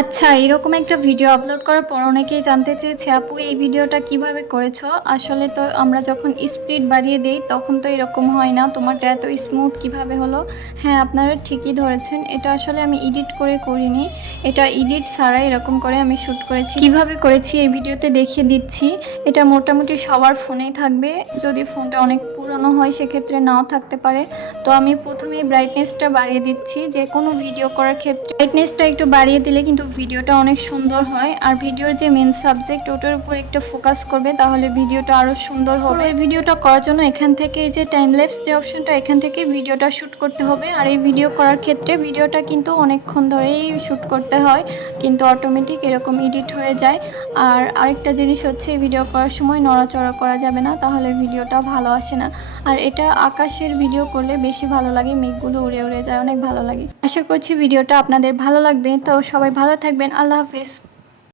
আচ্ছা, এরকম একটা ভিডিও আপলোড করার পর অনেকেই জানতে চেয়েছে, আপু এই ভিডিওটা কিভাবে করেছো? আসলে তো আমরা যখন স্পিড বাড়িয়ে দেই তখন তো এরকম হয় না। তোমারটা এত স্মুথ কিভাবে হলো? হ্যাঁ, আপনারা ঠিকই ধরেছেন। এটা আসলে আমি এডিট করে করিনি। এটা এডিট ছাড়াই এরকম করে আমি শ্যুট করেছি। কিভাবে করেছি এই ভিডিওতে দেখিয়ে দিচ্ছি। এটা মোটামুটি সবার ফোনেই থাকবে। যদি ফোনটা অনেক পুরনো হয় সেক্ষেত্রে নাও থাকতে পারে। তো আমি প্রথমেই ব্রাইটনেসটা বাড়িয়ে দিচ্ছি। যে কোনো ভিডিও করার ক্ষেত্রে ব্রাইটনেসটা একটু বাড়িয়ে দিলে কিন্তু ভিডিওটা অনেক সুন্দর হয়। আর ভিডিওর যে মেন সাবজেক্ট ওটার উপর একটু ফোকাস করবে, তাহলে ভিডিওটা আরও সুন্দর হবে। এই ভিডিওটা করার জন্য এখান থেকে এই যে টাইম ল্যাপস যে অপশনটা, এখান থেকে ভিডিওটা শ্যুট করতে হবে। আর এই ভিডিও করার ক্ষেত্রে ভিডিওটা কিন্তু অনেকক্ষণ ধরেই শ্যুট করতে হয়, কিন্তু অটোমেটিক এরকম এডিট হয়ে যায়। আর আরেকটা জিনিস হচ্ছে, ভিডিও করার সময় নড়াচড়া করা যাবে না, তাহলে ভিডিওটা ভালো আসে না। আর এটা আকাশের ভিডিও করলে বেশি ভালো লাগে, মেঘগুলো উড়ে উড়ে যায়, অনেক ভালো লাগে। আশা করছি ভিডিওটা আপনাদের ভালো লাগবে। তো সবাই ভালো থাকবেন। আল্লাহ হাফেজ।